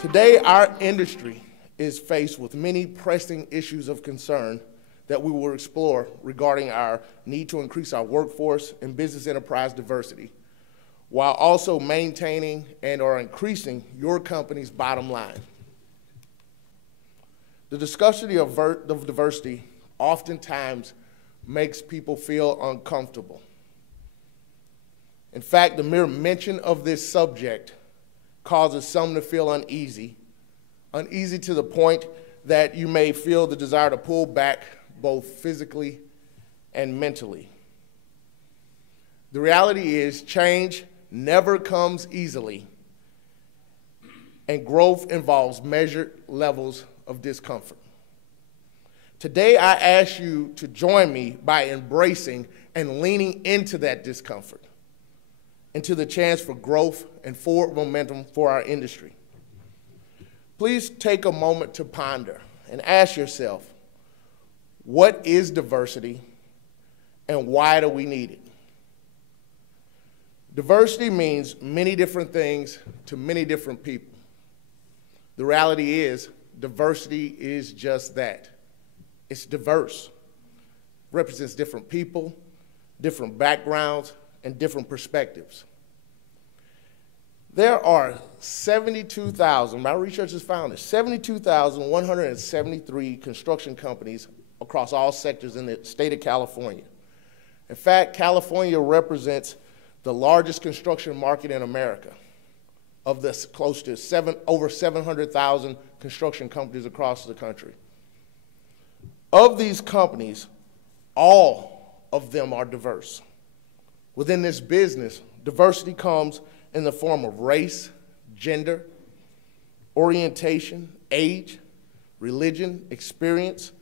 Today, our industry is faced with many pressing issues of concern that we will explore regarding our need to increase our workforce and business enterprise diversity, while also maintaining and or increasing your company's bottom line. The discussion of diversity oftentimes makes people feel uncomfortable. In fact, the mere mention of this subject causes some to feel uneasy to the point that you may feel the desire to pull back both physically and mentally. The reality is change never comes easily, and growth involves measured levels of discomfort. Today, I ask you to join me by embracing and leaning into that discomfort, into the chance for growth and forward momentum for our industry. Please take a moment to ponder and ask yourself, what is diversity and why do we need it? Diversity means many different things to many different people. The reality is, diversity is just that. It's diverse. Represents different people, different backgrounds, and different perspectives. There are 72,000, my research has found this, 72,173 construction companies across all sectors in the state of California. In fact, California represents the largest construction market in America, of this close to over 700,000 construction companies across the country. Of these companies, all of them are diverse. Within this business, diversity comes in the form of race, gender, orientation, age, religion, experience,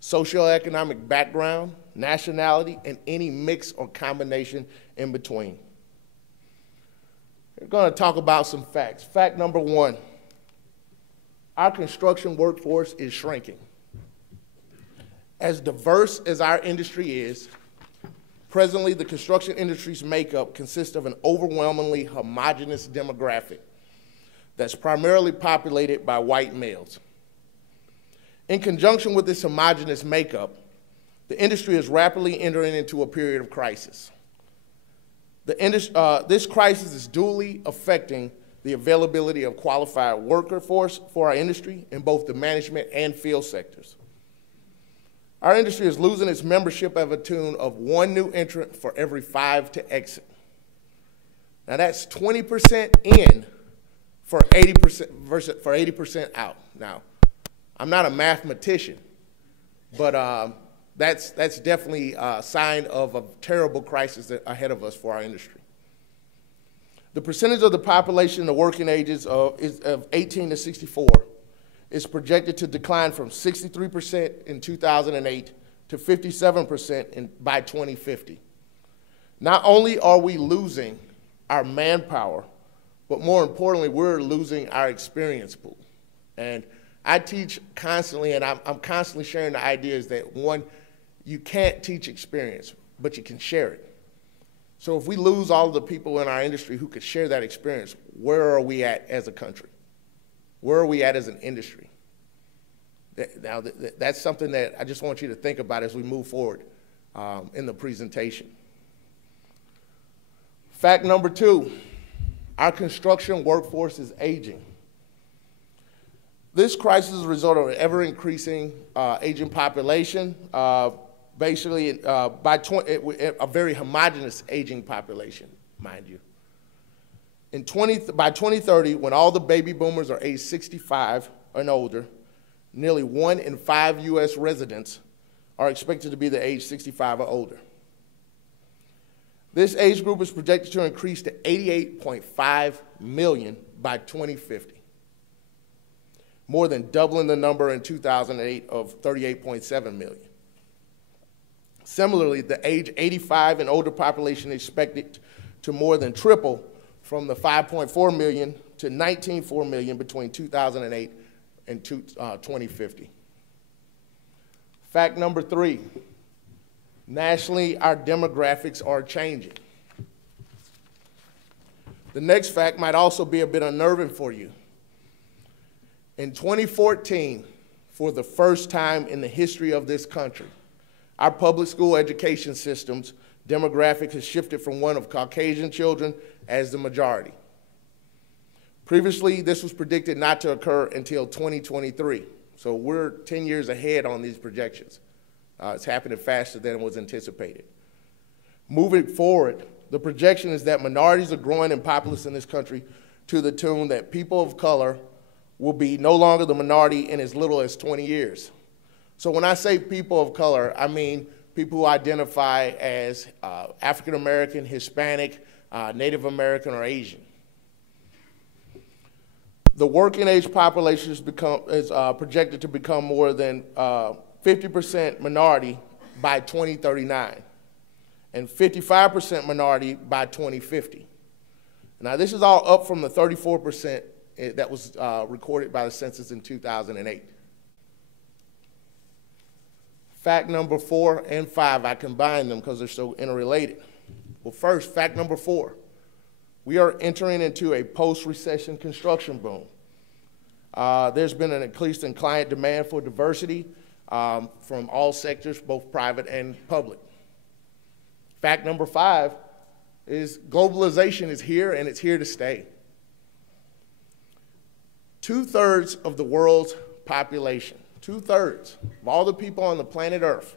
socioeconomic background, nationality, and any mix or combination in between. We're going to talk about some facts. Fact number one, our construction workforce is shrinking. As diverse as our industry is, presently the construction industry's makeup consists of an overwhelmingly homogeneous demographic that's primarily populated by white males. In conjunction with this homogeneous makeup, the industry is rapidly entering into a period of crisis. This crisis is duly affecting the availability of qualified worker force for our industry in both the management and field sectors. Our industry is losing its membership at a tune of one new entrant for every 5 to exit. Now that's 20% in for 80% out. Now, I'm not a mathematician, but that's definitely a sign of a terrible crisis ahead of us for our industry. The percentage of the population in the working ages of 18 to 64 is projected to decline from 63% in 2008 to 57% by 2050. Not only are we losing our manpower, but more importantly, we're losing our experience pool. And I teach constantly, and I'm constantly sharing the ideas that, one, you can't teach experience, but you can share it. So if we lose all of the people in our industry who could share that experience, where are we at as a country? Where are we at as an industry? Now, that's something that I just want you to think about as we move forward in the presentation. Fact number two, our construction workforce is aging. This crisis is a result of an ever-increasing aging population, basically a very homogeneous aging population, mind you. By 2030, when all the baby boomers are age 65 and older, nearly 1 in 5 U.S. residents are expected to be the age 65 or older. This age group is projected to increase to 88.5 million by 2050, more than doubling the number in 2008 of 38.7 million. Similarly, the age 85 and older population is expected to more than triple from the 5.4 million to 19.4 million between 2008 and 2050. Fact number three, nationally, our demographics are changing. The next fact might also be a bit unnerving for you. In 2014, for the first time in the history of this country, our public school education system's demographic has shifted from one of Caucasian children as the majority. Previously, this was predicted not to occur until 2023. So we're 10 years ahead on these projections. It's happening faster than was anticipated. Moving forward, the projection is that minorities are growing in populace in this country to the tune that people of color will be no longer the minority in as little as 20 years. So when I say people of color, I mean people who identify as African American, Hispanic, Native American, or Asian. The working age population is projected to become more than 50% minority by 2039 and 55% minority by 2050. Now, this is all up from the 34% that was recorded by the census in 2008. Fact number 4 and 5, I combined them because they're so interrelated. Well, first, fact number 4, we are entering into a post-recession construction boom. There's been an increase in client demand for diversity from all sectors, both private and public. Fact number 5 is globalization is here and it's here to stay. 2/3 of the world's population, 2/3 of all the people on the planet Earth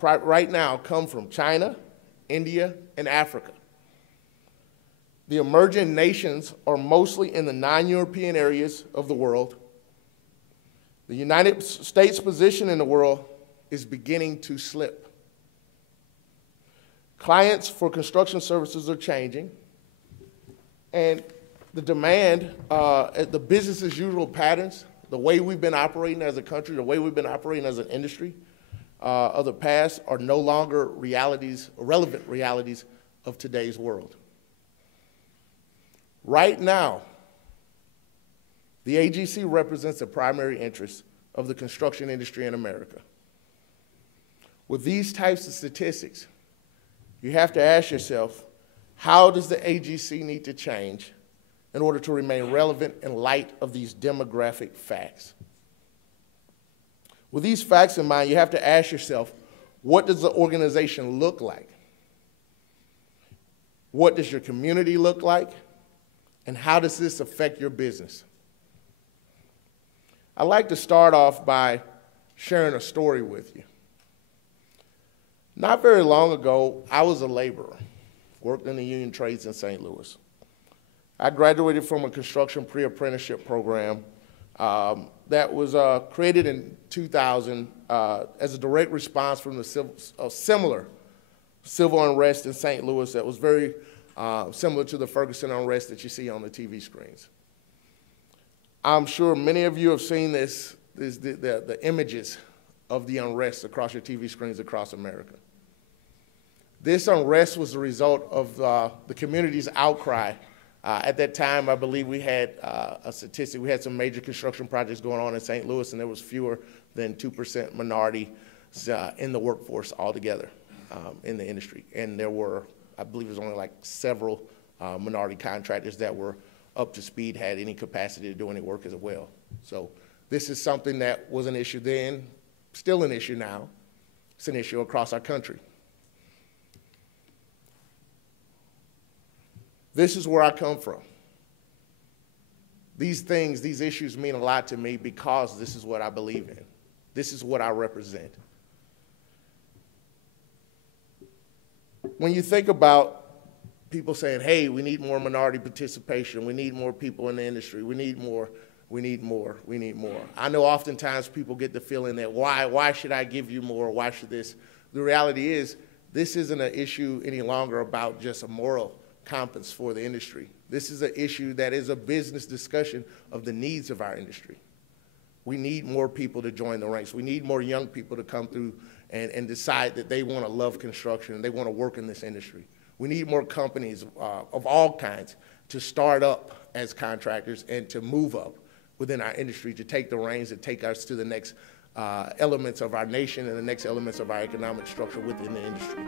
right now come from China, India, and Africa. The emerging nations are mostly in the non-European areas of the world. The United States' position in the world is beginning to slip. Clients for construction services are changing, and the demand, the business as usual patterns, the way we've been operating as a country, the way we've been operating as an industry of the past are no longer realities, relevant realities of today's world. Right now, the AGC represents the primary interest of the construction industry in America. With these types of statistics, you have to ask yourself, how does the AGC need to change in order to remain relevant in light of these demographic facts? With these facts in mind, you have to ask yourself, what does the organization look like? What does your community look like? And how does this affect your business? I'd like to start off by sharing a story with you. Not very long ago, I was a laborer, worked in the union trades in St. Louis. I graduated from a construction pre-apprenticeship program that was created in 2000 as a direct response from a similar civil unrest in St. Louis that was very similar to the Ferguson unrest that you see on the TV screens. I'm sure many of you have seen the images of the unrest across your TV screens across America. This unrest was the result of the community's outcry. At that time, I believe we had a statistic. We had some major construction projects going on in St. Louis, and there was fewer than 2% minority in the workforce altogether in the industry. And there were, I believe it was only like several minority contractors that were up to speed, had any capacity to do any work as well. So this is something that was an issue then, still an issue now. It's an issue across our country. This is where I come from. These things, these issues mean a lot to me because this is what I believe in. This is what I represent. When you think about people saying, hey, we need more minority participation, we need more people in the industry, we need more, we need more, we need more. I know oftentimes people get the feeling that why should I give you more, why should this? The reality is this isn't an issue any longer about just a moral compass for the industry. This is an issue that is a business discussion of the needs of our industry. We need more people to join the ranks. We need more young people to come through and decide that they want to love construction and they want to work in this industry. We need more companies of all kinds to start up as contractors and to move up within our industry, to take the reins and take us to the next elements of our nation and the next elements of our economic structure within the industry.